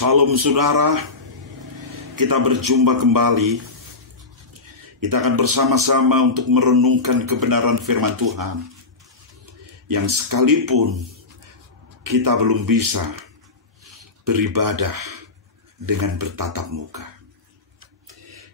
Salam saudara, kita berjumpa kembali. Kita akan bersama-sama untuk merenungkan kebenaran firman Tuhan. Yang sekalipun kita belum bisa beribadah dengan bertatap muka.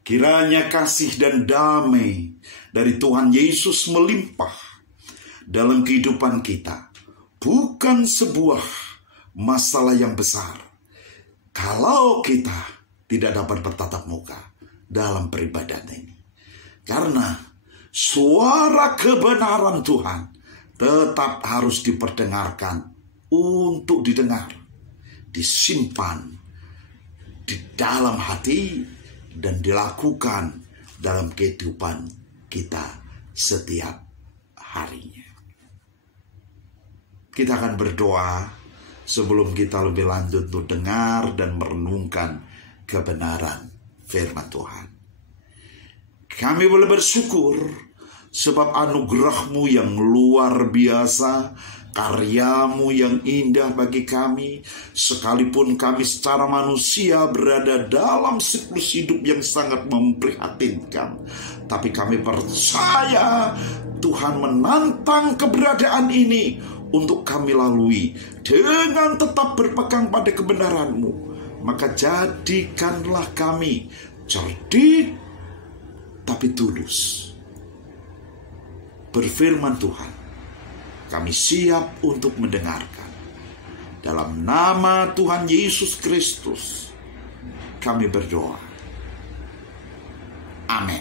Kiranya kasih dan damai dari Tuhan Yesus melimpah dalam kehidupan kita. Bukan sebuah masalah yang besar kalau kita tidak dapat bertatap muka dalam peribadatan ini. Karena suara kebenaran Tuhan tetap harus diperdengarkan untuk didengar, disimpan di dalam hati, dan dilakukan dalam kehidupan kita setiap harinya. Kita akan berdoa sebelum kita lebih lanjut untuk dengar dan merenungkan kebenaran firman Tuhan. Kami boleh bersyukur sebab anugerah-Mu yang luar biasa, karya-Mu yang indah bagi kami. Sekalipun kami secara manusia berada dalam siklus hidup yang sangat memprihatinkan, tapi kami percaya Tuhan menantang keberadaan ini untuk kami lalui dengan tetap berpegang pada kebenaran-Mu. Maka jadikanlah kami cerdik tapi tulus. Berfirman Tuhan, kami siap untuk mendengarkan. Dalam nama Tuhan Yesus Kristus kami berdoa. Amin.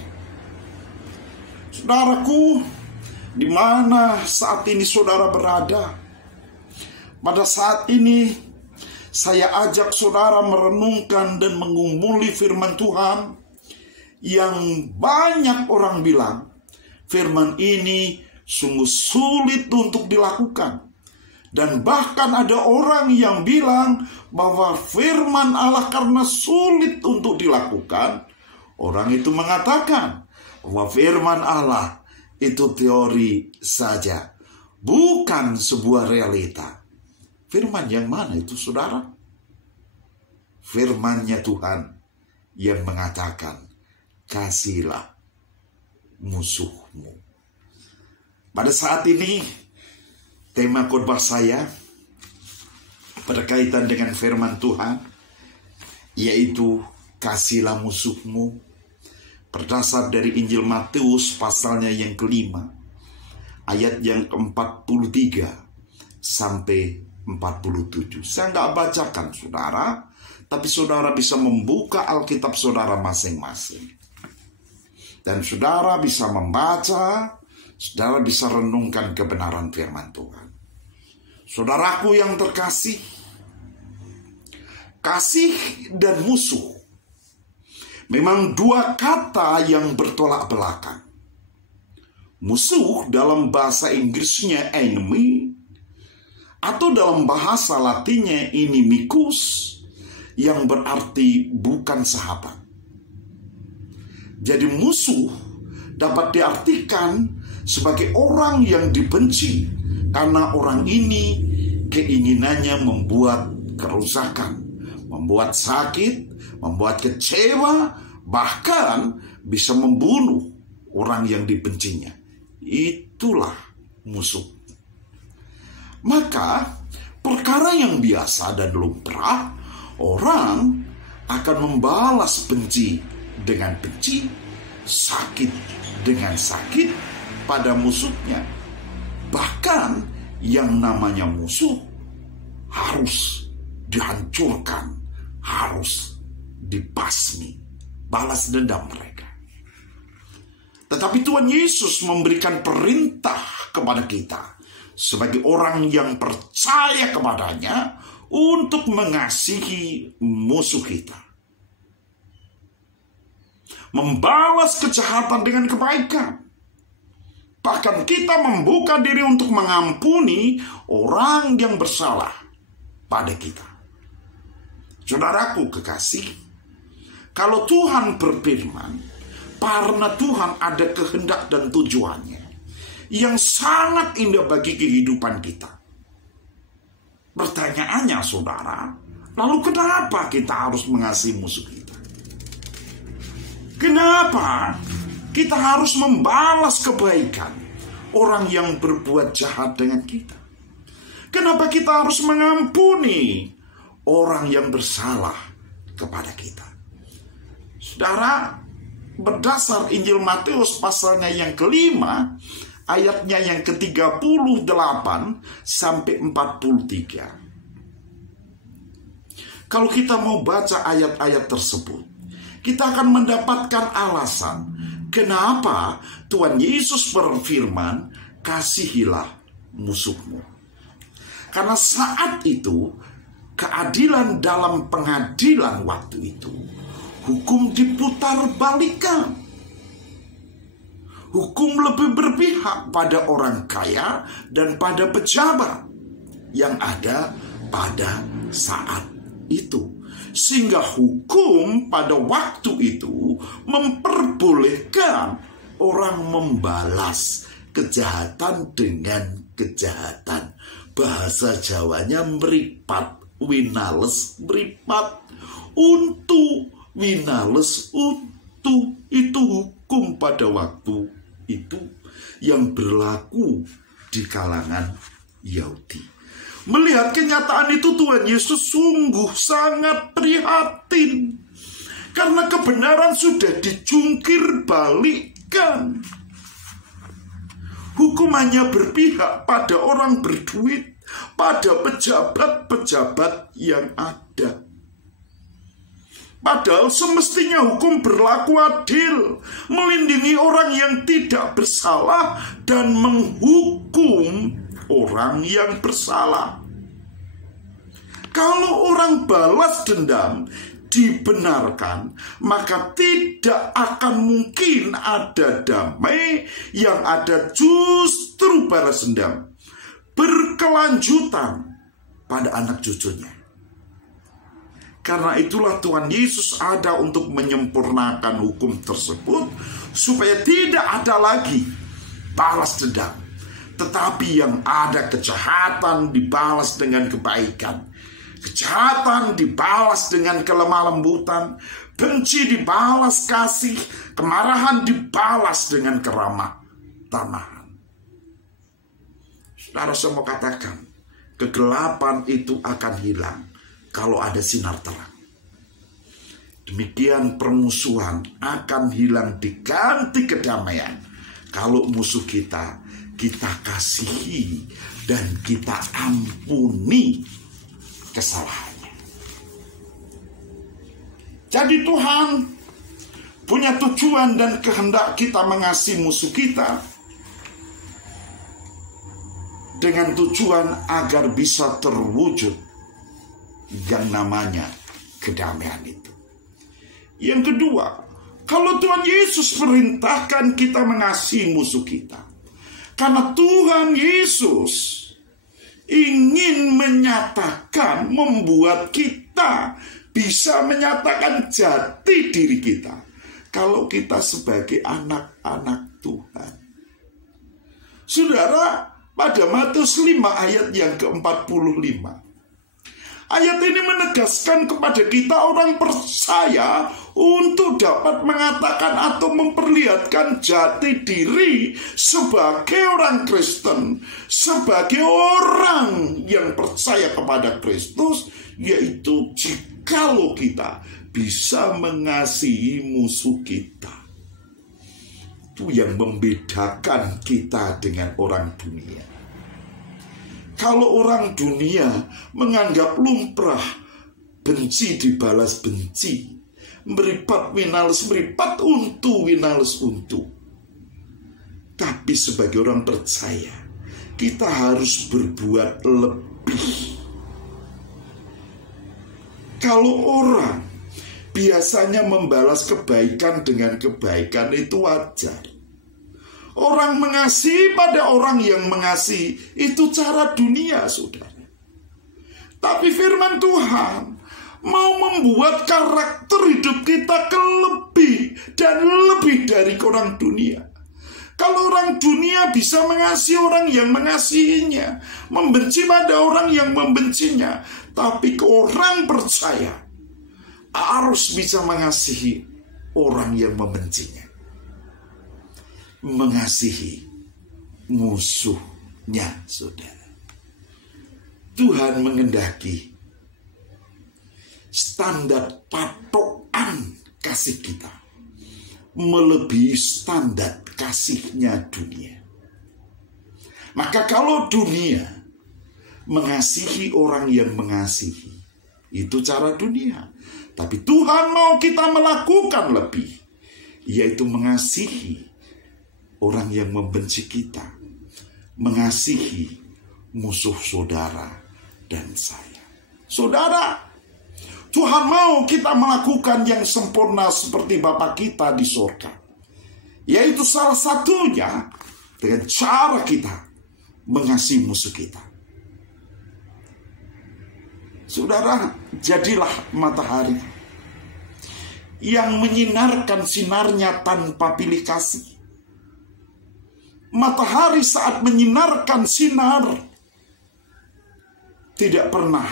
Saudaraku, di mana saat ini saudara berada? Pada saat ini saya ajak saudara merenungkan dan mengumuli firman Tuhan yang banyak orang bilang firman ini sungguh sulit untuk dilakukan. Dan bahkan ada orang yang bilang bahwa firman Allah karena sulit untuk dilakukan, orang itu mengatakan bahwa firman Allah itu teori saja, bukan sebuah realita. Firman yang mana itu, saudara? Firman-Nya Tuhan yang mengatakan, kasihilah musuhmu. Pada saat ini, tema khotbah saya berkaitan dengan firman Tuhan, yaitu kasihilah musuhmu, berdasar dari Injil Matius pasalnya yang kelima, ayat yang ke-43 sampai 47. Saya nggak bacakan saudara, tapi saudara bisa membuka Alkitab saudara masing-masing. Dan saudara bisa membaca, saudara bisa renungkan kebenaran firman Tuhan. Saudaraku yang terkasih, kasih dan musuh memang dua kata yang bertolak belakang. Musuh dalam bahasa Inggrisnya enemy, atau dalam bahasa Latinnya inimicus, yang berarti bukan sahabat. Jadi musuh dapat diartikan sebagai orang yang dibenci karena orang ini keinginannya membuat kerusakan, membuat sakit, membuat kecewa, bahkan bisa membunuh orang yang dibencinya. Itulah musuh. Maka perkara yang biasa dan lumrah, orang akan membalas benci dengan benci, sakit dengan sakit pada musuhnya. Bahkan yang namanya musuh harus dihancurkan, harus dibasmi, balas dendam mereka. Tetapi Tuhan Yesus memberikan perintah kepada kita sebagai orang yang percaya kepadanya untuk mengasihi musuh kita, membalas kejahatan dengan kebaikan. Bahkan kita membuka diri untuk mengampuni orang yang bersalah pada kita. Saudaraku kekasih, kalau Tuhan berfirman, karena Tuhan ada kehendak dan tujuannya yang sangat indah bagi kehidupan kita. Pertanyaannya saudara, Lalu kenapa kita harus mengasihi musuh kita? Kenapa kita harus membalas kebaikan orang yang berbuat jahat dengan kita? Kenapa kita harus mengampuni orang yang bersalah kepada kita? Saudara, berdasar Injil Matius pasalnya yang kelima, ayatnya yang ke-38 sampai 43. Kalau kita mau baca ayat-ayat tersebut, kita akan mendapatkan alasan kenapa Tuhan Yesus berfirman, kasihilah musuhmu. Karena saat itu, keadilan dalam pengadilan waktu itu, hukum diputar balikan. Hukum lebih berpihak pada orang kaya dan pada pejabat yang ada pada saat itu. Sehingga hukum pada waktu itu memperbolehkan orang membalas kejahatan dengan kejahatan. Bahasa Jawanya meripat, winales meripat, untu winales untu. Itu hukum pada waktu itu yang berlaku di kalangan Yahudi. Melihat kenyataan itu, Tuhan Yesus sungguh sangat prihatin karena kebenaran sudah dijungkir balikkan. Hukum hanya berpihak pada orang berduit, pada pejabat-pejabat yang ada. Padahal semestinya hukum berlaku adil, melindungi orang yang tidak bersalah dan menghukum orang yang bersalah. Kalau orang balas dendam dibenarkan, maka tidak akan mungkin ada damai. Yang ada justru balas dendam berkelanjutan pada anak cucunya. Karena itulah Tuhan Yesus ada untuk menyempurnakan hukum tersebut, supaya tidak ada lagi balas dendam, tetapi yang ada kejahatan dibalas dengan kebaikan, kejahatan dibalas dengan kelemah lembutan, benci dibalas kasih, kemarahan dibalas dengan keramah tamahan. Saudara, saya mau katakan, kegelapan itu akan hilang kalau ada sinar terang. Demikian permusuhan akan hilang diganti kedamaian kalau musuh kita kasihi dan kita ampuni kesalahannya. Jadi Tuhan punya tujuan dan kehendak kita mengasihi musuh kita dengan tujuan agar bisa terwujud yang namanya kedamaian itu. Yang kedua, kalau Tuhan Yesus perintahkan kita mengasihi musuh kita, karena Tuhan Yesus ingin menyatakan, membuat kita bisa menyatakan jati diri kita kalau kita sebagai anak-anak Tuhan. Saudara, pada Matius 5 ayat yang ke-45, ayat ini menegaskan kepada kita orang percaya untuk dapat mengatakan atau memperlihatkan jati diri sebagai orang Kristen, sebagai orang yang percaya kepada Kristus, yaitu jikalau kita bisa mengasihi musuh kita. Itu yang membedakan kita dengan orang dunia. Kalau orang dunia menganggap lumrah benci dibalas benci, meripat winales meripat, untu winales untu. Tapi sebagai orang percaya, kita harus berbuat lebih. Kalau orang biasanya membalas kebaikan dengan kebaikan, itu wajar. Orang mengasihi pada orang yang mengasihi, itu cara dunia, saudara. Tapi firman Tuhan mau membuat karakter hidup kita lebih dan lebih dari orang dunia. Kalau orang dunia bisa mengasihi orang yang mengasihinya, membenci pada orang yang membencinya, Tapi orang percaya harus bisa mengasihi orang yang membencinya. Mengasihi musuhnya, saudara. Tuhan mengendaki standar patokan kasih kita melebihi standar kasihnya dunia. Maka kalau dunia mengasihi orang yang mengasihi, itu cara dunia. Tapi Tuhan mau kita melakukan lebih, yaitu mengasihi orang yang membenci kita, mengasihi musuh saudara dan saya. Saudara, Tuhan mau kita melakukan yang sempurna seperti Bapa kita di surga. Yaitu salah satunya dengan cara kita mengasihi musuh kita. Saudara, jadilah matahari yang menyinarkan sinarnya tanpa pilih kasih. Matahari saat menyinarkan sinar tidak pernah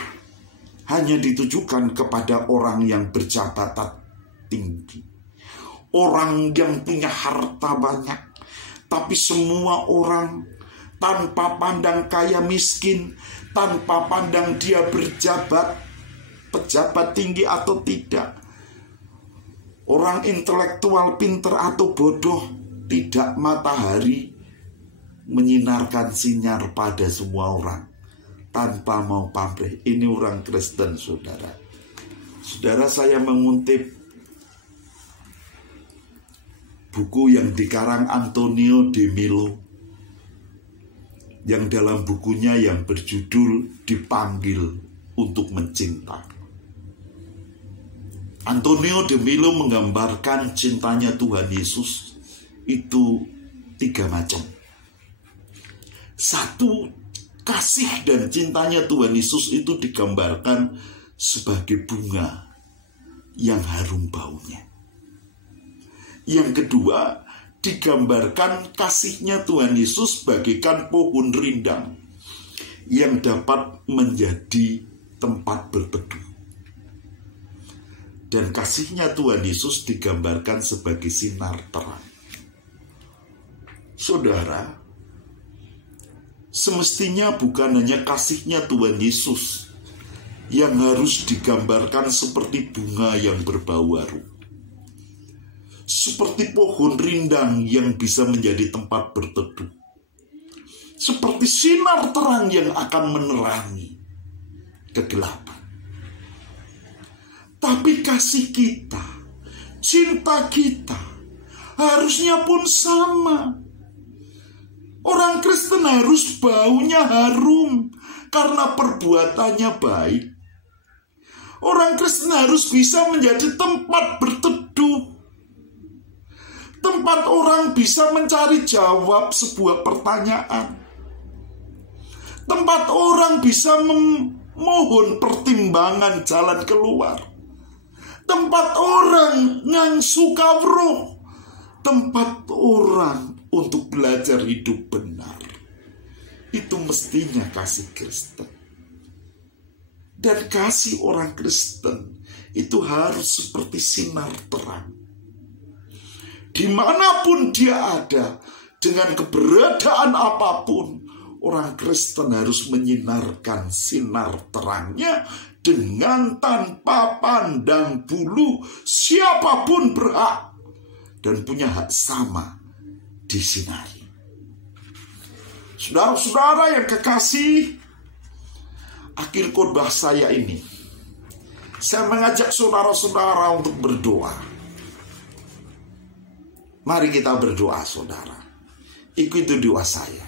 hanya ditujukan kepada orang yang berjabatan tinggi, orang yang punya harta banyak, tapi semua orang tanpa pandang kaya miskin, tanpa pandang dia pejabat tinggi atau tidak, orang intelektual pinter atau bodoh, tidak, matahari menyinarkan sinar pada semua orang tanpa mau pamrih. Ini orang Kristen, saudara. Saudara, saya mengutip buku yang dikarang Antonio de Melo, yang dalam bukunya yang berjudul Dipanggil untuk Mencinta. Antonio de Melo menggambarkan cintanya Tuhan Yesus itu 3 macam. 1, kasih dan cintanya Tuhan Yesus itu digambarkan sebagai bunga yang harum baunya. Yang kedua, digambarkan kasihnya Tuhan Yesus bagaikan pohon rindang yang dapat menjadi tempat berteduh. Dan kasihnya Tuhan Yesus digambarkan sebagai sinar terang. Saudara, semestinya bukan hanya kasihnya Tuhan Yesus yang harus digambarkan seperti bunga yang berbau harum, seperti pohon rindang yang bisa menjadi tempat berteduh, seperti sinar terang yang akan menerangi kegelapan. Tapi kasih kita, cinta kita harusnya pun sama. Orang Kristen harus baunya harum karena perbuatannya baik. Orang Kristen harus bisa menjadi tempat berteduh, tempat orang bisa mencari jawab sebuah pertanyaan, tempat orang bisa memohon pertimbangan jalan keluar, tempat orang ngangsu kawruh, tempat orang untuk belajar hidup benar. Itu mestinya kasih Kristen. Dan kasih orang Kristen itu harus seperti sinar terang. Dimanapun dia ada, dengan keberadaan apapun, orang Kristen harus menyinarkan sinar terangnya dengan tanpa pandang bulu. Siapapun berhak dan punya hak sama disinari. Saudara-saudara yang kekasih, akhir khotbah saya ini, saya mengajak saudara-saudara untuk berdoa. Mari kita berdoa, saudara. Ikuti doa saya.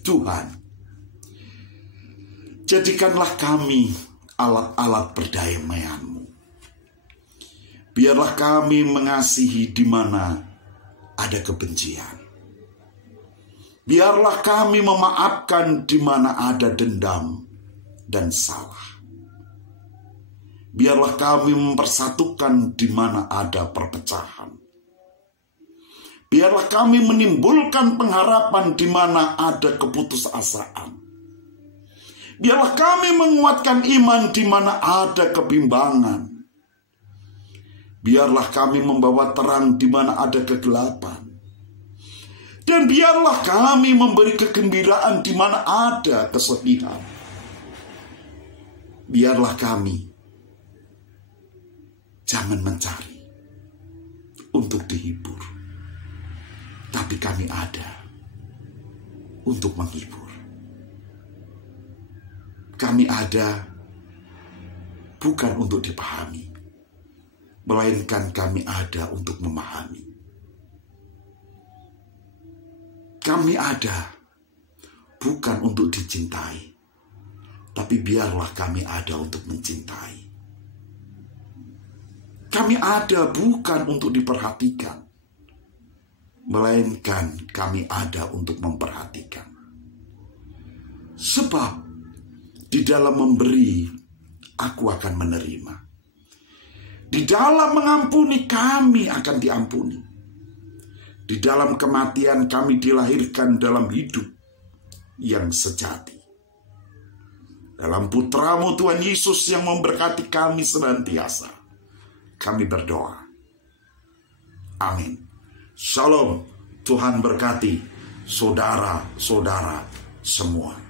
Tuhan, jadikanlah kami alat-alat perdamaian-Mu. Biarlah kami mengasihi di mana ada kebencian. Biarlah kami memaafkan di mana ada dendam dan salah. Biarlah kami mempersatukan di mana ada perpecahan. Biarlah kami menimbulkan pengharapan di mana ada keputusasaan. Biarlah kami menguatkan iman di mana ada kebimbangan. Biarlah kami membawa terang di mana ada kegelapan. Dan biarlah kami memberi kegembiraan di mana ada kesedihan. Biarlah kami jangan mencari untuk dihibur, tapi kami ada untuk menghibur. Kami ada bukan untuk dipahami, melainkan kami ada untuk memahami. Kami ada bukan untuk dicintai, tapi biarlah kami ada untuk mencintai. Kami ada bukan untuk diperhatikan, melainkan kami ada untuk memperhatikan. Sebab di dalam memberi, aku akan menerima. Di dalam mengampuni, kami akan diampuni. Di dalam kematian, kami dilahirkan dalam hidup yang sejati. Dalam Putramu Tuhan Yesus yang memberkati kami senantiasa, kami berdoa. Amin. Shalom. Tuhan berkati saudara-saudara semua.